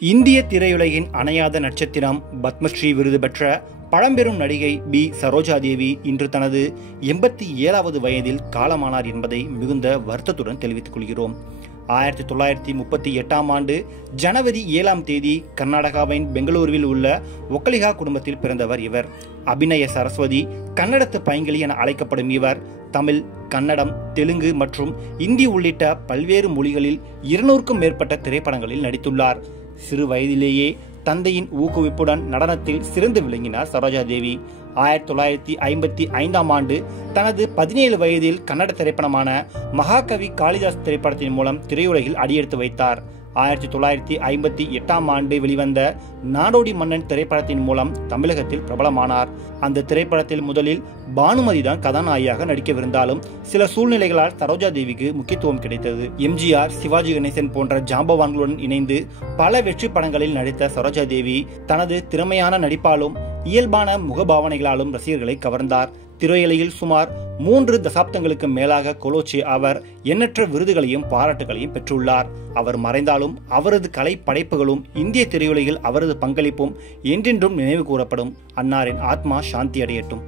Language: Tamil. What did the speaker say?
இந்திய திரையுலகின் அணையாத நட்சத்திரம், பத்மஸ்ரீ விருது பெற்ற பழம்பெரும் நடிகை பி. சரோஜா தேவி இன்று தனது 87வது வயதில் காலமானார் என்பதை மிகுந்த வருத்தத்துடன் தெரிவித்துக் கொள்கிறோம். 1938ஆம் ஆண்டு ஜனவரி 7ஆம் தேதி கர்நாடகாவின் பெங்களூருவில் உள்ள ஒக்கலிகா குடும்பத்தில் பிறந்தவர் இவர். அபிநய சரஸ்வதி, கன்னடத்து பைங்கிளி என அழைக்கப்படும் இவர் தமிழ், கன்னடம், தெலுங்கு மற்றும் இந்தி உள்ளிட்ட பல்வேறு மொழிகளில் 200க்கும் மேற்பட்ட திரைப்படங்களில் நடித்துள்ளார். சிறு வயதிலேயே தந்தையின் ஊக்குவிப்புடன் நடனத்தில் சிறந்து விளங்கினார் சரோஜா தேவி. 1955ஆம் ஆண்டு தனது 17 வயதில் கன்னட திரைப்படமான மகாகவி காளிதாஸ் திரைப்படத்தின் மூலம் திரையுலகில் அடியெடுத்து வைத்தார். 1958ஆம் ஆண்டு வெளிவந்த நாடோடி மன்னன் திரைப்படத்தின் மூலம் தமிழகத்தில் பிரபலமானார். அந்த திரைப்படத்தில் முதலில் பானுமதி தான் கதாநாயகியாக நடிக்கவிருந்தாலும் சில சூழ்நிலைகளால் சரோஜா தேவிக்கு முக்கியத்துவம் கிடைத்தது. எம்ஜிஆர், சிவாஜி கணேசன் போன்ற ஜாம்பவான்களுடன் இணைந்து பல வெற்றி படங்களில் நடித்த சரோஜா தேவி தனது திறமையான நடிப்பாலும் இயல்பான முகபாவனைகளாலும் ரசிகர்களை கவர்ந்தார். திரையுலகில் சுமார் 3 தசாப்தங்களுக்கு மேலாக கொலோச்சி அவர் எண்ணற்ற விருதுகளையும் பாராட்டுகளையும் பெற்றுள்ளார். அவர் மறைந்தாலும் அவரது கலை படைப்புகளும் இந்திய திரையுலகில் அவரது பங்களிப்பும் என்றென்றும் நினைவு கூறப்படும். அன்னாரின் ஆத்மா சாந்தி அடையட்டும்.